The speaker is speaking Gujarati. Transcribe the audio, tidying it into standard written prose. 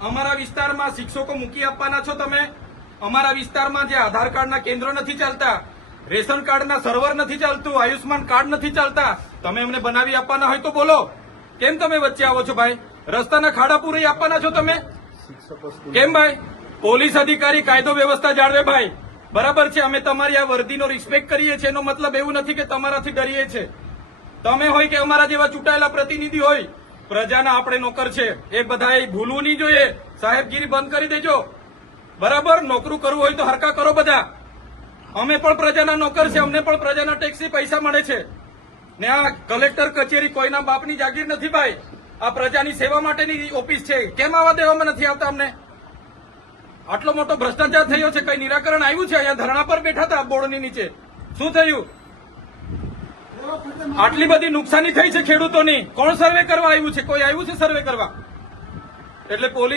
અમારા વિસ્તારમાં શિક્ષકો મૂકી આપવાના છો તમે? અમારા વિસ્તારમાં જે આધાર કાર્ડના કેન્દ્રો નથી ચાલતા, રેશન કાર્ડના સર્વર નથી ચાલતું, આયુષ્માન કાર્ડ નથી ચાલતા, તમે અમને બનાવી આપવાના હોય તો બોલો. કેમ તમે વચ્ચે આવો છો ભાઈ? રસ્તાના ખાડા પૂરી આપવાના છો તમે? કેમ ભાઈ? પોલીસ અધિકારી કાયદો વ્યવસ્થા જાળવે ભાઈ. બરાબર છે, અમે તમારી આ વર્દીનો રિસ્પેક્ટ કરીએ છીએ. એનો મતલબ એવું નથી કે તમારાથી ડરીએ છીએ. તમે હોય કે અમારા જેવા ચૂંટાયેલા પ્રતિનિધિ હોય, પ્રજાના આપણે નોકર છે. એ બધાએ ભૂલવું નહીં જોઈએ. સાહેબગીરી બંધ કરી દેજો. બરાબર, નોકરું કરવું હોય તો હરકા કરો બધા. અમે પણ પ્રજાના નોકર છે, અમને પણ પ્રજાના ટેક્સથી પૈસા મળે છે. ને આ કલેક્ટર કચેરી કોઈના બાપની જાગીર નથી ભાઈ. આ પ્રજાની સેવા માટેની ઓફિસ છે. કેમ આવા દેવામાં નથી આવતા અમને? આટલો મોટો ભ્રષ્ટાચાર થયો છે, કઈ નિરાકરણ આવ્યું છે? અહીંયા ધરણા પર બેઠા હતા બોર્ડની નીચે, શું થયું? આટલી બધી નુકસાની થઈ છે ખેડૂતોની, કોણ સર્વે કરવા આવ્યું છે? કોઈ આવ્યું છે સર્વે કરવા? એટલે પોલીસ